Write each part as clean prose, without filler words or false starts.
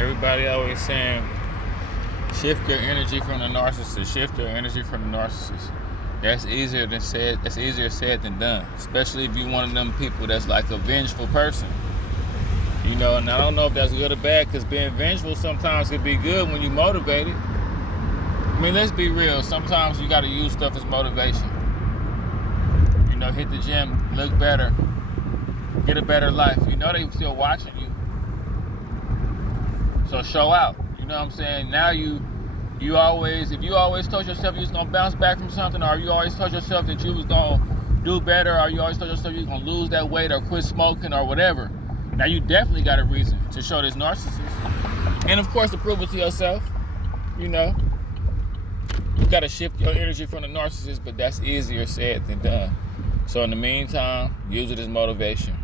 Everybody always saying, shift your energy from the narcissist. Shift your energy from the narcissist. That's easier said. That's easier said than done. Especially if you're one of them people that's like a vengeful person. You know, and I don't know if that's good or bad, because being vengeful sometimes can be good when you're motivated. I mean, let's be real. Sometimes you got to use stuff as motivation. You know, hit the gym, look better, get a better life. You know they still watching you. So show out. You know what I'm saying? Now if you always told yourself you was gonna bounce back from something, or you always told yourself that you was gonna do better, or you always told yourself you was gonna lose that weight or quit smoking or whatever, now you definitely got a reason to show this narcissist. And of course to prove it to yourself. You know, you gotta shift your energy from the narcissist, but that's easier said than done. So in the meantime, use it as motivation.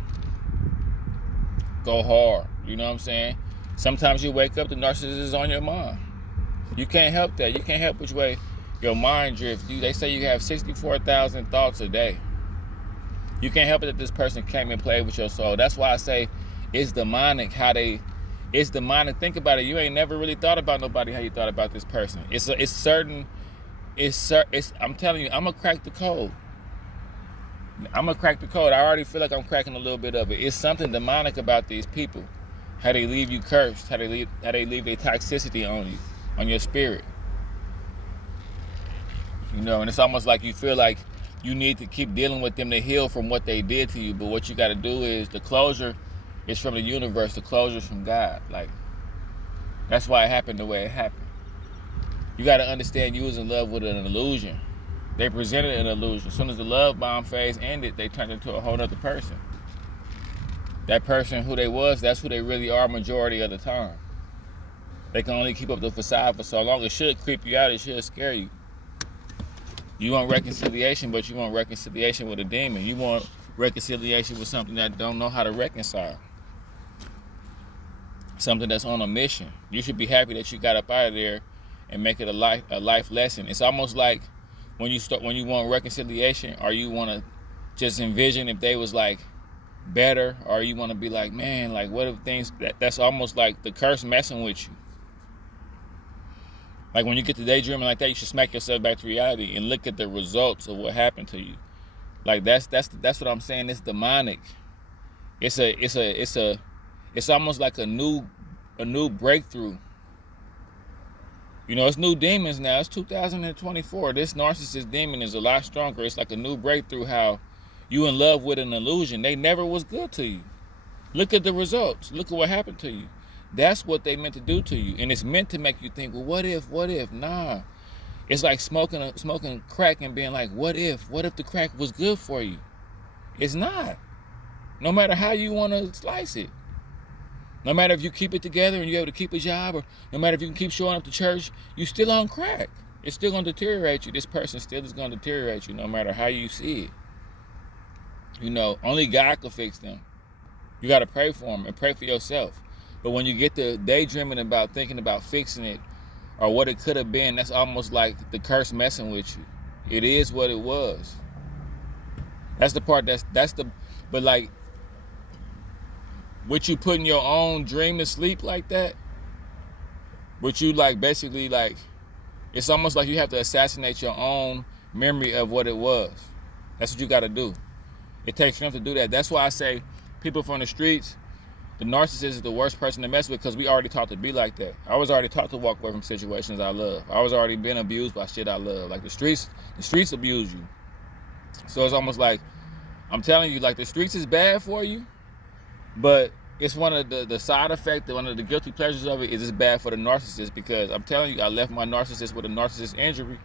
Go hard. You know what I'm saying? Sometimes you wake up, the narcissist is on your mind. You can't help that. You can't help which way your mind drifts. They say you have 64,000 thoughts a day. You can't help it that this person came and played with your soul. That's why I say it's demonic it's demonic. Think about it. You ain't never really thought about nobody how you thought about this person. I'm telling you, I'm going to crack the code. I already feel like I'm cracking a little bit of it. It's something demonic about these people. How they leave you cursed, how they leave their toxicity on you, on your spirit. You know, and it's almost like you feel like you need to keep dealing with them to heal from what they did to you. But what you got to do is, the closure is from the universe, the closure is from God. Like, that's why it happened the way it happened. You got to understand you was in love with an illusion. They presented an illusion. As soon as the love bomb phase ended, they turned into a whole other person. That person who they was, that's who they really are majority of the time. They can only keep up the facade for so long. It should creep you out. It should scare you. You want reconciliation, but you want reconciliation with a demon. You want reconciliation with something that don't know how to reconcile. Something that's on a mission. You should be happy that you got up out of there and make it a life lesson. It's almost like when you want reconciliation, or you want to just envision if they was like better, or you want to be like, man, like what if things that's almost like the curse messing with you. Like when you get to daydreaming like that, you should smack yourself back to reality and look at the results of what happened to you. Like that's what I'm saying. It's demonic. It's almost like a new breakthrough. You know, it's new demons now. It's 2024. This narcissist demon is a lot stronger. It's like a new breakthrough. How you in love with an illusion. They never was good to you. Look at the results. Look at what happened to you. That's what they meant to do to you. And it's meant to make you think, well, what if? Nah. It's like smoking crack and being like, what if? What if the crack was good for you? It's not. No matter how you want to slice it. No matter if you keep it together and you're able to keep a job, or no matter if you can keep showing up to church, you still on crack. It's still going to deteriorate you. This person still is going to deteriorate you no matter how you see it. You know, only God can fix them. You got to pray for them and pray for yourself. But when you get to daydreaming about thinking about fixing it or what it could have been, that's almost like the curse messing with you. It is what it was. That's the part but like, with you putting your own dream to sleep like that, but you like basically like, it's almost like you have to assassinate your own memory of what it was. That's what you got to do. It takes strength to do that. That's why I say people from the streets, the narcissist is the worst person to mess with, because we already taught to be like that. I was already taught to walk away from situations I love. I was already been abused by shit I love. Like the streets abuse you. So it's almost like, I'm telling you, like the streets is bad for you, but it's one of the side effects, one of the guilty pleasures of it is it's bad for the narcissist, because I'm telling you, I left my narcissist with a narcissist injury.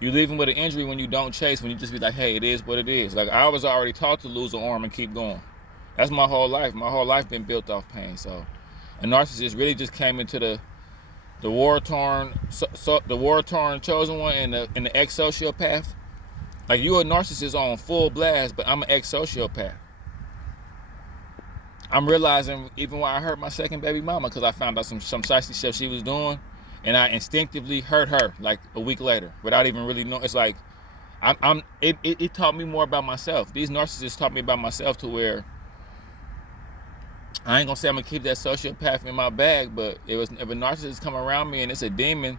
You leave him with an injury when you don't chase, when you just be like, hey, it is what it is. Like I was already taught to lose an arm and keep going. That's my whole life. My whole life been built off pain. So a narcissist really just came into the war-torn chosen one and the ex-sociopath. Like you a narcissist on full blast, but I'm an ex-sociopath. I'm realizing even when I hurt my second baby mama, because I found out some shiesty stuff she was doing, and I instinctively hurt her like a week later without even really knowing. It's like it taught me more about myself. These narcissists taught me about myself to where I ain't gonna say I'm gonna keep that sociopath in my bag, but if a narcissist come around me and it's a demon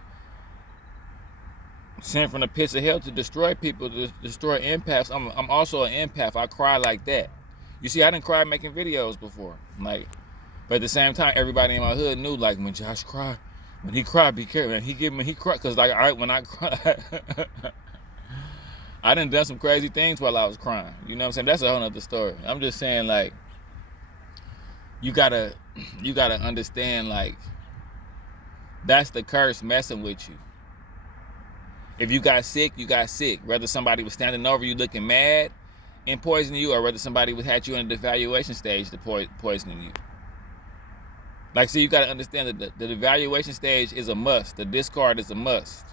sent from the pits of hell to destroy people, to destroy empaths, I'm also an empath. I cry like that. You see, I didn't cry making videos before. Like, but at the same time, everybody in my hood knew, like, when Josh cried, when he cried, be careful. When he cried, cause like, when I cried, I done some crazy things while I was crying. You know what I'm saying? That's a whole nother story. I'm just saying, like, you gotta understand, like, that's the curse messing with you. If you got sick, you got sick. Whether somebody was standing over you looking mad and poisoning you, or whether somebody had you in the devaluation stage to poisoning you. Like, see, you got to understand that the evaluation stage is a must. The discard is a must.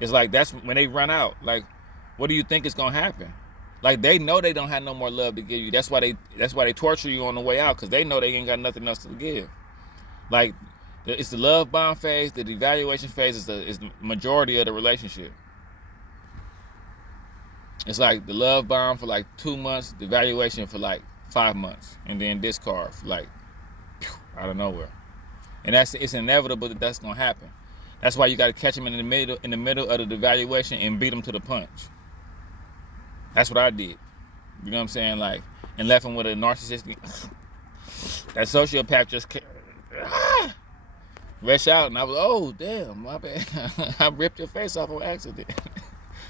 It's like, that's when they run out. Like, what do you think is going to happen? Like, they know they don't have no more love to give you. That's why they torture you on the way out, because they know they ain't got nothing else to give. Like, it's the love bomb phase. The devaluation phase is the majority of the relationship. It's like the love bomb for like 2 months, the evaluation for like 5 months, and then discard for like out of nowhere. And it's inevitable that that's gonna happen. That's why you got to catch them in the middle of the devaluation and beat them to the punch. That's what I did. You know what I'm saying? Like, and left them with a narcissistic. That sociopath just rush out, and I was, oh damn, my bad. I ripped your face off on accident.